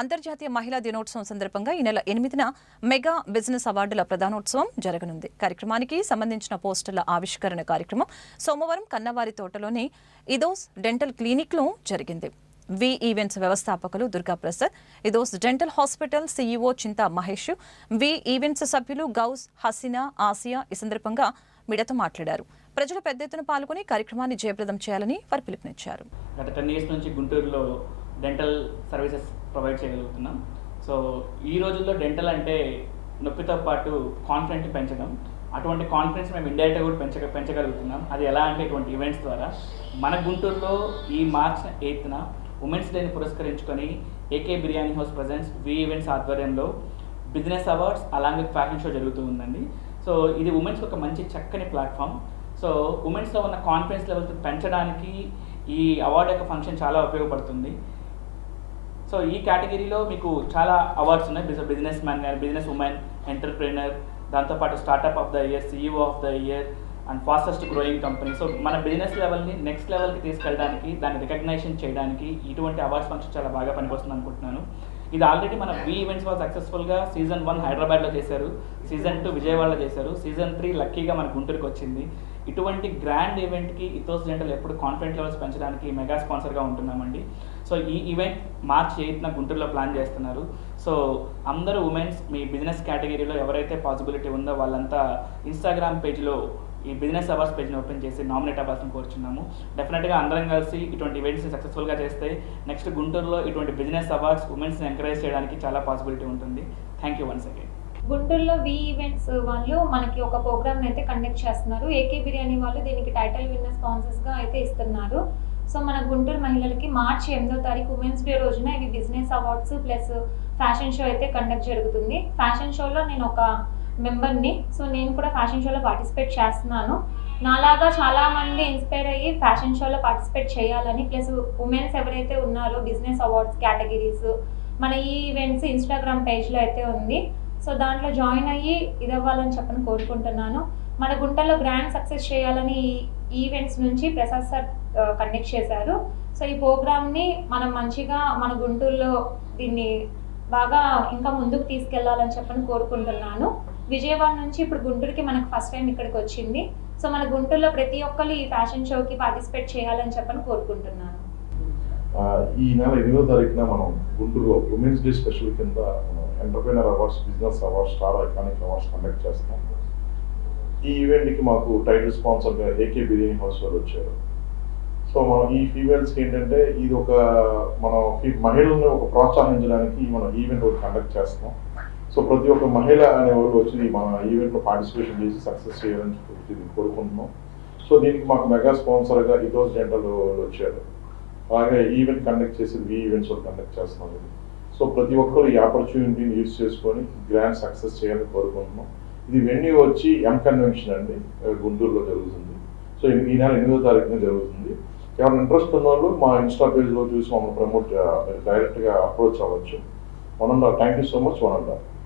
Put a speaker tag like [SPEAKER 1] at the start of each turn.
[SPEAKER 1] అంతర్జాతీయ మహిళా దినోత్సవం సందర్భంగా ఈ నెల ఎనిమిదిన మెగా బిజినెస్ అవార్డుల ప్రధానోత్సవం జరగనుంది. కార్యక్రమానికి సంబంధించిన పోస్టర్ల ఆవిష్కరణ కార్యక్రమం సోమవారం కన్నవారి తోటలోని ఇదోస్ డెంటల్ క్లినిక్లో జరిగింది. వి ఈవెంట్స్ వ్యవస్థాపకులు Durga Prasad ఇదోస్ dental hospital CEO Chinta Mahesh V events సభ్యులు గౌస్ హసీనా ఆసియా ఈ సందర్భంగా మీడియాతో మాట్లాడారు. ప్రజలు పెద్ద ఎత్తున పాల్గొని కార్యక్రమాన్ని జయప్రదం చేయాలని వారు పిలుపునిచ్చారు.
[SPEAKER 2] గత టెన్ ఇయర్స్ నుంచి గుంటూరులో డెంటల్ సర్వీసెస్ ప్రొవైడ్ చేయగలుగుతున్నాం. సో ఈ రోజుల్లో డెంటల్ అంటే నొప్పితో పాటు కాన్ఫిడెంట్ పెంచడం. అటువంటి కాన్ఫిడెన్స్ మేము ఇండైరెక్ట్గా కూడా పెంచ పెంచగలుగుతున్నాం. అది ఎలా అంటే ఇటువంటి ఈవెంట్స్ ద్వారా. మన గుంటూరులో ఈ మార్చ్ ఎయిత్న ఉమెన్స్ డేని పురస్కరించుకొని AK biryani house presents V events ఆధ్వర్యంలో బిజినెస్ అవార్డ్స్ అలాగే ఫ్యాషన్ షో జరుగుతూ ఉందండి. సో ఇది ఉమెన్స్ ఒక మంచి చక్కని ప్లాట్ఫామ్. సో ఉమెన్స్లో ఉన్న కాన్ఫిడెన్స్ లెవెల్స్ పెంచడానికి ఈ అవార్డు యొక్క ఫంక్షన్ చాలా ఉపయోగపడుతుంది. సో ఈ కేటగిరీలో మీకు చాలా అవార్డ్స్ ఉన్నాయి. బిజినెస్ బిజినెస్ మ్యాన్ కానీ బిజినెస్ ఉమెన్ ఎంటర్ప్రీనర్ దాంతోపాటు startup of the year CEO of the year and fastest growing company. So మన బిజినెస్ లెవెల్ని నెక్స్ట్ లెవెల్కి తీసుకెళ్ళడానికి దాన్ని రికగ్నైజేషన్ చేయడానికి ఇటువంటి అవార్డ్స్ ఫంక్షన్ చాలా బాగా పనికొస్తుంది అనుకుంటున్నాను. ఇది ఆల్రెడీ మన వి ఈవెంట్స్ వాళ్ళు సక్సెస్ఫుల్గా సీజన్ వన్ హైదరాబాద్లో చేశారు. సీజన్ టూ విజయవాడలో చేశారు. సీజన్ త్రీ లక్కీగా మన గుంటూరుకి వచ్చింది. ఇటువంటి గ్రాండ్ ఈవెంట్కి ఇతోస్ జంటలు ఎప్పుడు కాన్ఫిడెంట్ లెవెల్స్ పెంచడానికి మెగా స్పాన్సర్గా ఉంటున్నామండి. సో ఈ ఈవెంట్ మార్చ్ ఎయిత్న గుంటూరులో ప్లాన్ చేస్తున్నారు. సో అందరూ ఉమెన్స్ మీ బిజినెస్ కేటగిరీలో ఎవరైతే పాసిబిలిటీ ఉందో వాళ్ళంతా ఇన్స్టాగ్రామ్ పేజ్లో ఈ బిజినెస్ అవార్డ్స్ పేజ్ని ఓపెన్ చేసి నామినేట్ అవ్వాల్సిన కోరుచున్నాము. డెఫినెట్గా అందరం కలిసి ఇటువంటి ఈవెంట్స్ని సక్సెస్ఫుల్గా చేస్తే నెక్స్ట్ గుంటూరులో ఇటువంటి బిజినెస్ అవార్డ్స్ ఉమెన్స్ని ఎంకరేజ్ చేయడానికి చాలా పాసిబిలిటీ ఉంటుంది. థ్యాంక్ యూ వన్స్ అగైన్
[SPEAKER 3] గుంటూరులో వి ఈవెంట్స్ వాళ్ళు మనకి ఒక ప్రోగ్రామ్ అయితే కండక్ట్ చేస్తున్నారు. ఏకే బిర్యానీ వాళ్ళు దీనికి టైటిల్ విన్నర్ స్పాన్సర్స్గా అయితే ఇస్తున్నారు. సో మన గుంటూరు మహిళలకి మార్చి ఎనిమిదో తారీఖు ఉమెన్స్ డే రోజున ఇవి business awards plus fashion show అయితే కండక్ట్ జరుగుతుంది. ఫ్యాషన్ షోలో నేను ఒక మెంబర్ని సో నేను కూడా ఫ్యాషన్ షోలో పార్టిసిపేట్ చేస్తున్నాను. నాలాగా చాలా మంది ఇన్స్పైర్ అయ్యి ఫ్యాషన్ షోలో పార్టిసిపేట్ చేయాలని ప్లస్ ఉమెన్స్ ఎవరైతే ఉన్నారో బిజినెస్ అవార్డ్స్ కేటగిరీస్ మన ఈ ఈవెంట్స్ ఇన్స్టాగ్రామ్ పేజ్లో అయితే ఉంది. సో దాంట్లో జాయిన్ అయ్యి ఇదవ్వాలని చెప్పని కోరుకుంటున్నాను. మన గుంటలో గ్రాండ్ సక్సెస్ చేయాలని ఈ ఈవెంట్స్ నుంచి ప్రసాద్ సార్ కండక్ట్ చేశారు. సో ఈ ప్రోగ్రామ్ని మనం మంచిగా మన గుంటూరులో దీన్ని బాగా ఇంకా ముందుకు తీసుకెళ్ళాలని చెప్పని కోరుకుంటున్నాను. విజయవాడ నుంచి ఇప్పుడు గుంటూరుకి మనకు ఫస్ట్ టైం ఇక్కడికి వచ్చింది. సో మన గుంటూరులో ప్రతి ఒక్కరు ఈ ఫ్యాషన్ షోకి పార్టిసిపేట్ చేయాలని చెప్పని కోరుకుంటున్నాను.
[SPEAKER 4] ఈ నెల ఎనిమిదో తారీఖున మనం గుంటూరులో ఉమెన్స్ డే స్పెషల్ కింద entrepreneur awards business awards star iconic awards conduct చేస్తున్నాం ఈ ఈవెంట్కి మాకు టైటిల్ స్పాన్సర్గా ఏకే బిర్యానీ హౌస్ వాళ్ళు వచ్చారు. సో మనం ఈ ఫీమేల్స్కి ఏంటంటే ఇది ఒక మనం మహిళలను ఒక ప్రోత్సహించడానికి మనం ఈవెంట్ ఒకటి కండక్ట్ చేస్తున్నాం. సో ప్రతి ఒక్క మహిళ అనే వాళ్ళు వచ్చి మన ఈవెంట్లో పార్టిసిపేషన్ చేసి సక్సెస్ చేయాలని చెప్పి ఇది కోరుకుంటున్నాం. సో దీనికి మాకు మెగా స్పాన్సర్గా ఇదోస్ డెంటల్ వచ్చారు. అలాగే ఈవెంట్ కండక్ట్ చేసి ఈ ఈవెంట్స్ కూడా కండక్ట్ చేస్తున్నాం. ఇది సో ప్రతి ఒక్కరు ఈ ఆపర్చునిటీని యూజ్ చేసుకొని గ్రాండ్ సక్సెస్ చేయాలని కోరుకుంటున్నాం. ఇది వెన్యూ వచ్చి ఎం కన్వెన్షన్ అండి. గుంటూరులో జరుగుతుంది. సో ఈ నెల ఎనిమిదో తారీఖున జరుగుతుంది. ఎవరైనా ఇంట్రెస్ట్ ఉన్న వాళ్ళు మా ఇన్స్టా పేజ్లో చూసి మమ్మల్ని ప్రమోట్ డైరెక్ట్గా అప్రోచ్ అవ్వచ్చు one and thank you so much one and